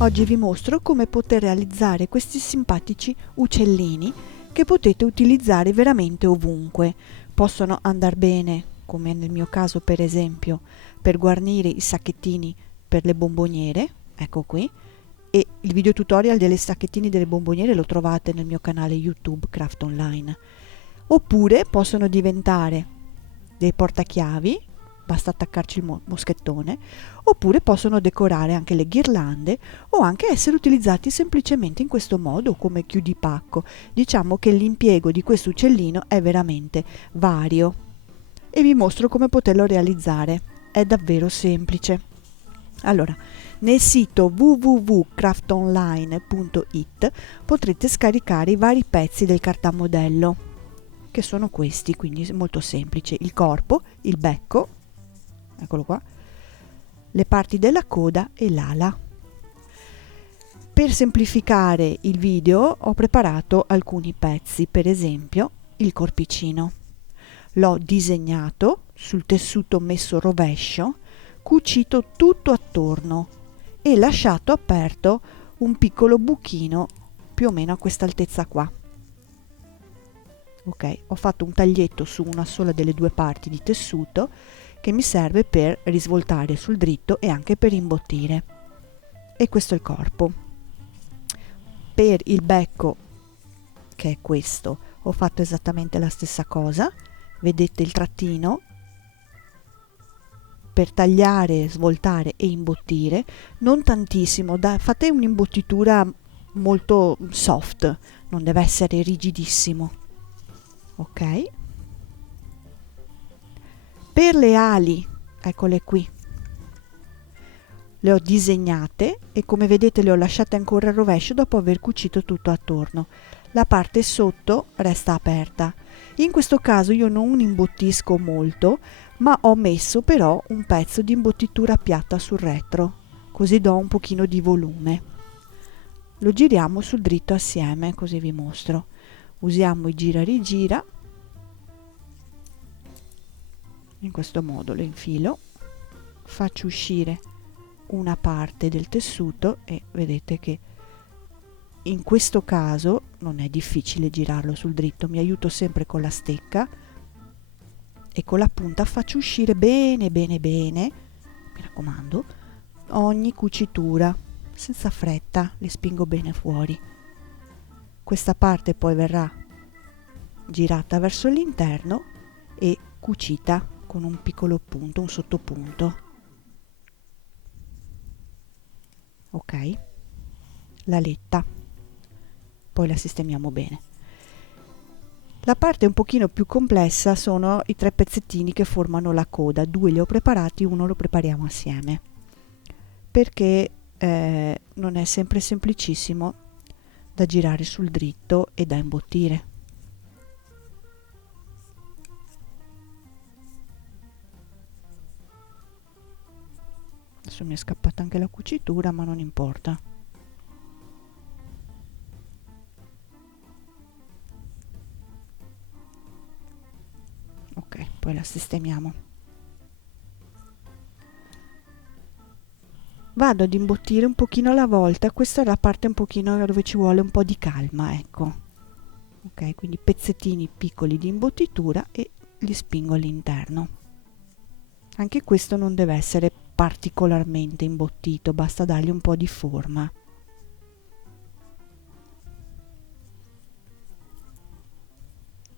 Oggi vi mostro come poter realizzare questi simpatici uccellini che potete utilizzare veramente ovunque. Possono andare bene, come nel mio caso per esempio, per guarnire i sacchettini per le bomboniere, ecco qui, e il video tutorial delle sacchettini delle bomboniere lo trovate nel mio canale YouTube Craft Online. Oppure possono diventare dei portachiavi, basta attaccarci il moschettone, oppure possono decorare anche le ghirlande o anche essere utilizzati semplicemente in questo modo come chiudipacco. Diciamo che l'impiego di questo uccellino è veramente vario e vi mostro come poterlo realizzare. È davvero semplice. Allora, nel sito www.craftonline.it potrete scaricare i vari pezzi del cartamodello, che sono questi, quindi molto semplice: il corpo, il becco, eccolo qua, le parti della coda e l'ala. Per semplificare il video ho preparato alcuni pezzi, per esempio il corpicino. L'ho disegnato sul tessuto messo rovescio, cucito tutto attorno e lasciato aperto un piccolo buchino più o meno a questa altezza qua. Ok, ho fatto un taglietto su una sola delle due parti di tessuto che mi serve per risvoltare sul dritto e anche per imbottire. E questo è il corpo. Per il becco, che è questo, ho fatto esattamente la stessa cosa. Vedete il trattino per tagliare, svoltare e imbottire, non tantissimo, fate un'imbottitura molto soft, non deve essere rigidissimo. Ok, per le ali, eccole qui, le ho disegnate e come vedete le ho lasciate ancora al rovescio dopo aver cucito tutto attorno. La parte sotto resta aperta. In questo caso io non imbottisco molto, ma ho messo però un pezzo di imbottitura piatta sul retro, così do un pochino di volume. Lo giriamo sul dritto assieme, così vi mostro. Usiamo i gira rigira, in questo modo lo infilo, faccio uscire una parte del tessuto e vedete che in questo caso non è difficile girarlo sul dritto, mi aiuto sempre con la stecca e con la punta faccio uscire bene bene bene, mi raccomando, ogni cucitura, senza fretta, le spingo bene fuori. Questa parte poi verrà girata verso l'interno e cucita con un piccolo punto, un sottopunto. Ok, l'aletta, poi la sistemiamo bene. La parte un pochino più complessa sono i 3 pezzettini che formano la coda. 2 li ho preparati, 1 lo prepariamo assieme, perché non è sempre semplicissimo da girare sul dritto e da imbottire. Adesso mi è scappata anche la cucitura, ma non importa. Ok, poi la sistemiamo. Vado ad imbottire un pochino alla volta, questa è la parte un pochino dove ci vuole un po' di calma, ecco. Ok, quindi pezzettini piccoli di imbottitura e li spingo all'interno. Anche questo non deve essere particolarmente imbottito, basta dargli un po' di forma.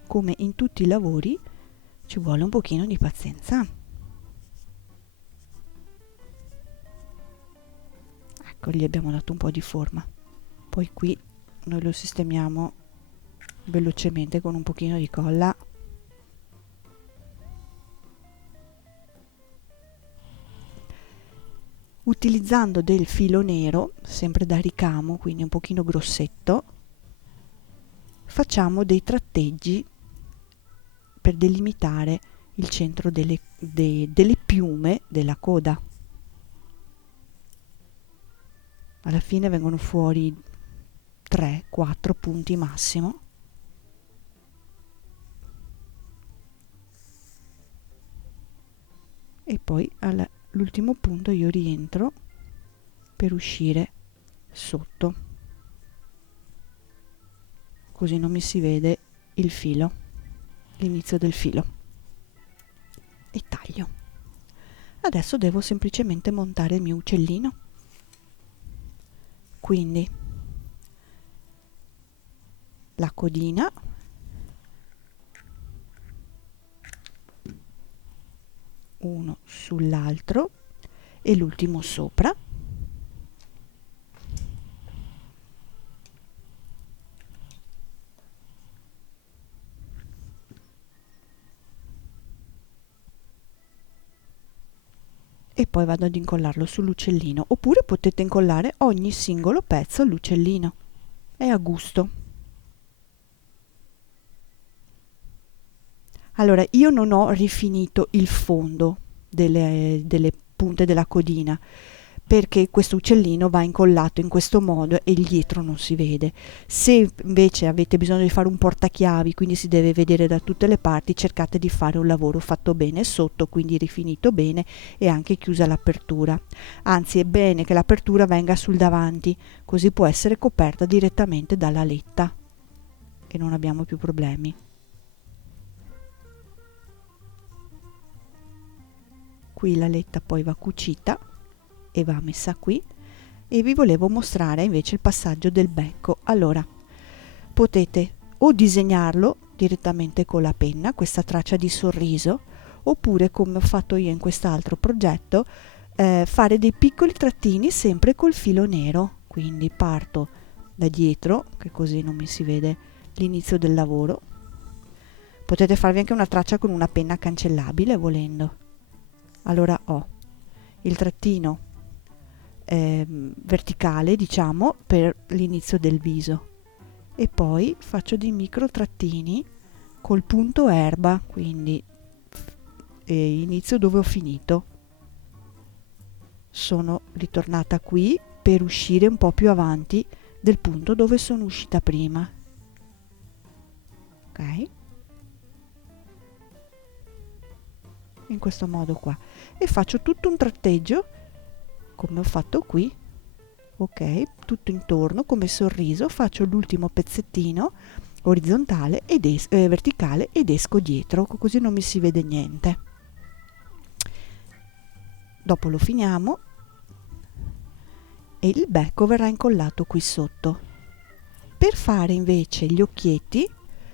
Come in tutti i lavori ci vuole un pochino di pazienza. Ecco, gli abbiamo dato un po' di forma. Poi qui noi lo sistemiamo velocemente con un pochino di colla. Utilizzando del filo nero, sempre da ricamo, quindi un pochino grossetto, facciamo dei tratteggi per delimitare il centro delle piume della coda. Alla fine vengono fuori 3-4 punti massimo. E poi all'ultimo punto io rientro per uscire sotto, così non mi si vede il filo, l'inizio del filo, e taglio. Adesso devo semplicemente montare il mio uccellino, quindi la codina, uno sull'altro e l'ultimo sopra, e poi vado ad incollarlo sull'uccellino, oppure potete incollare ogni singolo pezzo all'uccellino, è a gusto. Allora, io non ho rifinito il fondo delle punte della codina, perché questo uccellino va incollato in questo modo e il dietro non si vede. Se invece avete bisogno di fare un portachiavi, quindi si deve vedere da tutte le parti, cercate di fare un lavoro fatto bene sotto, quindi rifinito bene e anche chiusa l'apertura. Anzi, è bene che l'apertura venga sul davanti, così può essere coperta direttamente dalla letta e non abbiamo più problemi. Qui la letta poi va cucita e va messa qui, e vi volevo mostrare invece il passaggio del becco. Allora, potete o disegnarlo direttamente con la penna, questa traccia di sorriso, oppure, come ho fatto io in quest'altro progetto, fare dei piccoli trattini sempre col filo nero. Quindi parto da dietro, che così non mi si vede l'inizio del lavoro. Potete farvi anche una traccia con una penna cancellabile volendo. Allora ho il trattino verticale, diciamo, per l'inizio del viso, e poi faccio dei micro trattini col punto erba, quindi inizio dove ho finito. Sono ritornata qui per uscire un po' più avanti del punto dove sono uscita prima. Ok? In questo modo qua, e faccio tutto un tratteggio come ho fatto qui, ok, tutto intorno come sorriso. Faccio l'ultimo pezzettino orizzontale ed verticale ed esco dietro, così non mi si vede niente. Dopo lo finiamo e il becco verrà incollato qui sotto. Per fare invece gli occhietti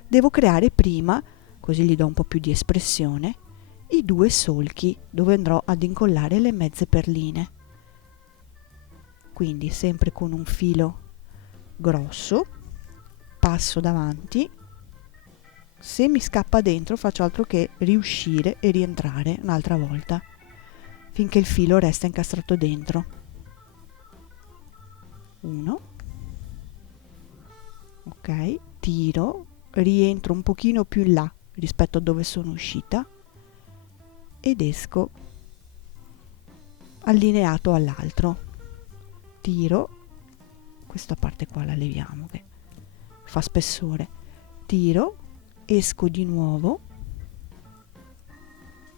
devo creare prima, così gli do un po' più di espressione, i due solchi dove andrò ad incollare le mezze perline. Quindi sempre con un filo grosso passo davanti, se mi scappa dentro faccio altro che riuscire e rientrare un'altra volta finché il filo resta incastrato dentro. Uno, ok, tiro, rientro un pochino più in là rispetto a dove sono uscita ed esco allineato all'altro. Tiro, questa parte qua la leviamo che fa spessore, tiro, esco di nuovo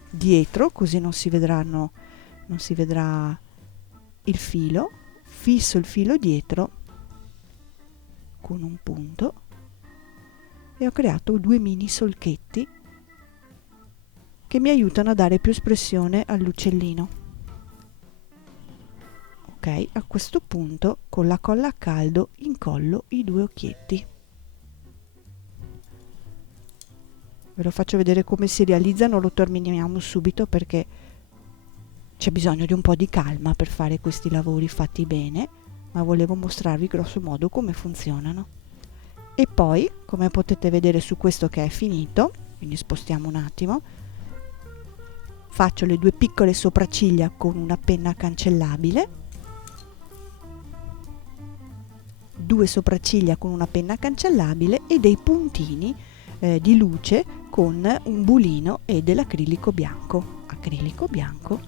dietro, così non si vedrà il filo, fisso il filo dietro con un punto e ho creato due mini solchetti che mi aiutano a dare più espressione all'uccellino. Ok, a questo punto con la colla a caldo incollo i due occhietti. Ve lo faccio vedere come si realizzano, lo terminiamo subito perché c'è bisogno di un po' di calma per fare questi lavori fatti bene, ma volevo mostrarvi grosso modo come funzionano. E poi, come potete vedere su questo che è finito, quindi spostiamo un attimo, faccio le due piccole sopracciglia con una penna cancellabile, due sopracciglia con una penna cancellabile e dei puntini di luce con un bulino e dell'acrilico bianco. Acrilico bianco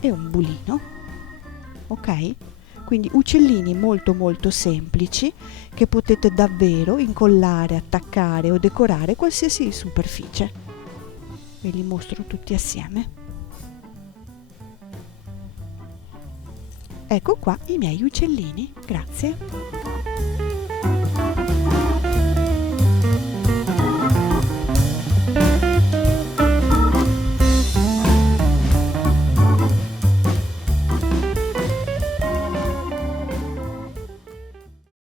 e un bulino. Ok? Quindi uccellini molto molto semplici che potete davvero incollare, attaccare o decorare qualsiasi superficie. Ve li mostro tutti assieme. Ecco qua i miei uccellini, grazie.